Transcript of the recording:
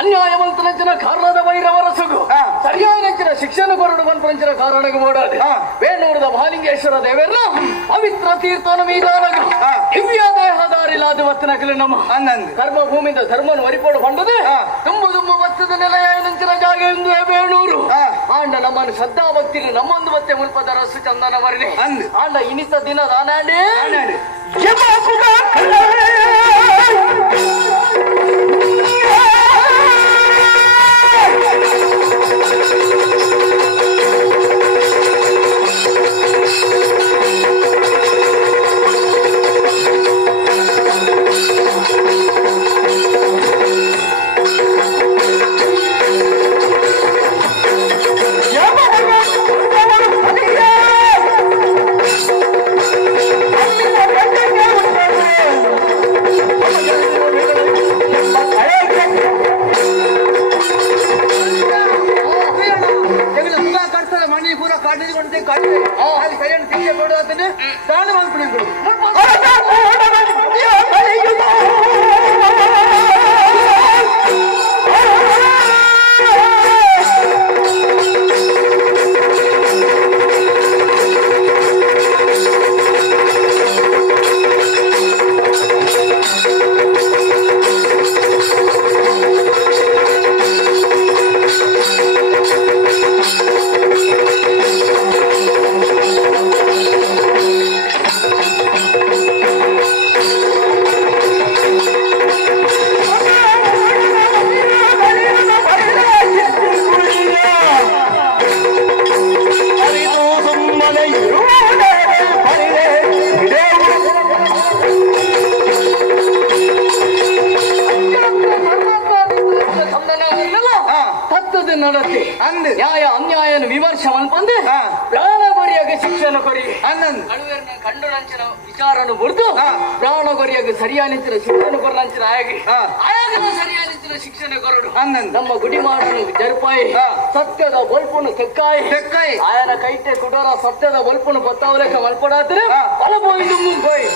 ಅನ್ಯಾಯವಂತನ ಕಾರಣದ ವೈರವರ ಸುಗು ಸರಿಯಾದ ಶಿಕ್ಷಣ ಕೊರಡು ಬಂಪಂಚಿನ ಕಾರಣಕ್ಕೆ ಓಡಾದೆ ಬೇಣೂರದ ಮಹಾಲಿಂಗೇಶ್ವರ ದೇವರ ಪವಿತ್ರ ತೀರ್ಥನ ಮೀದಾನಗ ದಿವ್ಯ ದೇಹದಾರಿಲಾದ ವತ್ತನಕಲು ನಮ್ಮ ಕರ್ಮ ಭೂಮಿಯಿಂದ ಧರ್ಮವನ್ನು ವರಿಪೋಡು ಬಂಡದೆ ತುಂಬು ತುಂಬು ವತ್ತದ ನೆಲೆಯ ನಂಚಿನ ಜಾಗ ಎಂದು ಬೇಣೂರು ಆಂಡ ನಮ್ಮನ್ನು ಶ್ರದ್ಧಾ ಭಕ್ತಿ ನಮ್ಮೊಂದು ಮತ್ತೆ ಮುಲ್ಪದ ರಸು ಚಂದನ ಮರಳಿ ಆಂಡ ಇನಿತ ದಿನ ದಾನಾಡಿ ನಡತೆ ನ್ಯಾಯ ಅನ್ಯಾಯನ ವಿಮರ್ಶೆ ಮಲ್ಪಂದೆ ಪ್ರಾಣ ಕೊರಿಯಾಗ ಶಿಕ್ಷಣ ಕೊರಿ ಕಂಡು ನಂಚಿನ ವಿಚಾರನು ಮುರಿದು ಪ್ರಾಣ ಕೊರಿಯಾಗ ಸರಿಯಾನಿಂಚಿನ ಶಿಕ್ಷಣ ಕೊರಂಚಿನ ಆಯಾಗನ ಸರಿಯಾನಿಂಚಿನ ಶಿಕ್ಷಣ ಕೊರಡು ನಮ್ಮ ಗುಡಿ ಮಾಡನು ಜರ್ಪಾಯಿ ಸತ್ಯದ ಬಲ್ಪುನು ತೆಕ್ಕಾಯಿ ಆಯನ ಕೈಟೆ ಕುಡರ ಸತ್ಯದ ಬಲ್ಪುನು ಗೊತ್ತಾವಲೇಕ ಮಲ್ಪಡಾದ್ರೆ ಹೊಲಬೋಯಿದು ಮುಂಗೋಯ್